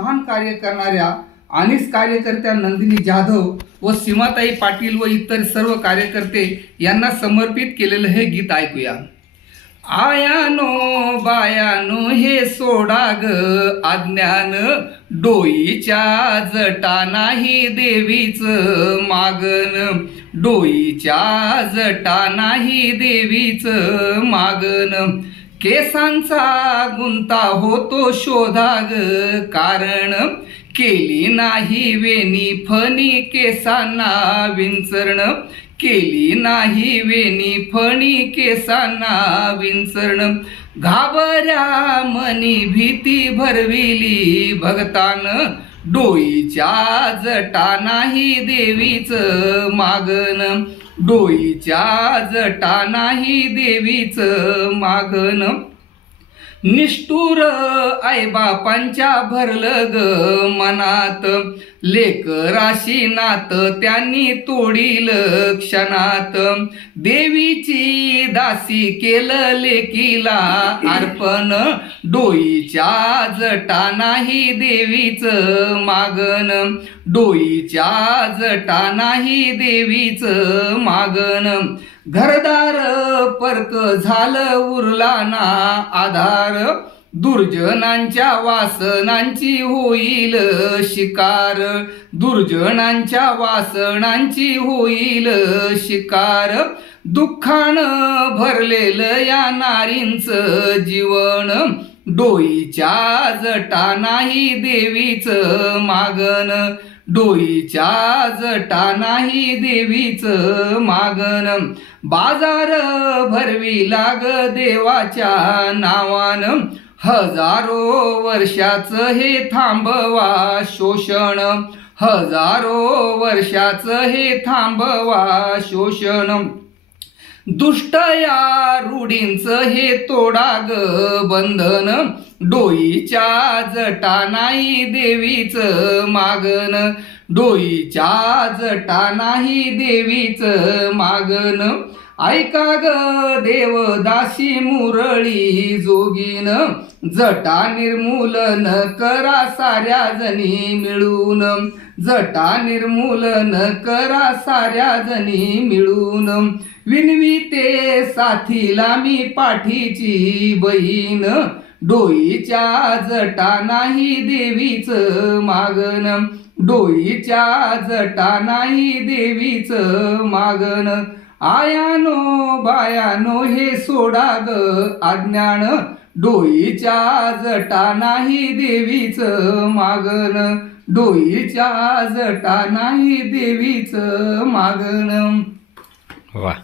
महान कार्य करणाऱ्या अनेक कार्यकर्त्या नंदिनी जाधव व सीमाताई पाटील व इतर सर्व कार्यकर्ते यांना समर्पित केलेलं हे गीत ऐकूया. आयानो बायानो हे सोडा ग अज्ञान, डोईच्या जटा नाही देवीचं मागन, डोईच्या जटा नाही देवीचं मागन. केसांचा गुंता होतो शोधा ग कारण, केली नाही वेणी फणी केसांना विंचरण, केली नाही वेणी फणी केसांना विंचरण. घाबऱ्या मनी भीती भरविली भगतान, डोईच्या जटा नाही देवीचं मागन, डोईच्या जटा नाही देवीचं मागन. निष्ठुर आईबापांच्या भरलं ग मनात, लेकराशी नात त्यांनी तोडील क्षणात. देवीची दासी केलं लेकीला अर्पण, डोईच्या जटा नाही देवीचं मागन, डोईच्या जटा नाही देवीचं मागन. घरदार परक झालं उरला ना आधार, दुर्जनांच्या वासनांची होईल शिकार, दुर्जनांच्या वासनांची होईल शिकार. दुःखानं भरलेलं या नारींचं जीवन, डोईच्या जटा नाही देवीचं मागन, डोईच्या जटा नाही देवीचं मागन. बाजार भरवी लाग देवाच्या नावानं, हजारो वर्षाचं हे थांबवा शोषण, हजारो वर्षाचं हे थांबवा शोषण. दुष्ट या रूढींचं हे तोडा ग बंधन, डोईच्या जटा नाही देवीचं मागन, डोईच्या जटा नाही देवीचं मागन. ऐका ग देवदासी मुरळी जोगीन, जटा निर्मूलन करा साऱ्या जणी मिळून, जटा निर्मूलन करा साऱ्या जणी मिळून. विनविते साथीला मी पाठीची बहीण, डोईच्या जटा नाही देवीचं मागन, डोईच्या जटा नाही देवीचं मागन. आयानो बायानो हे सोडा ग अज्ञान, डोईच्या जटा नाही देवीचं मागन, डोईच्या जटा नाही देवीचं मागन. वाह.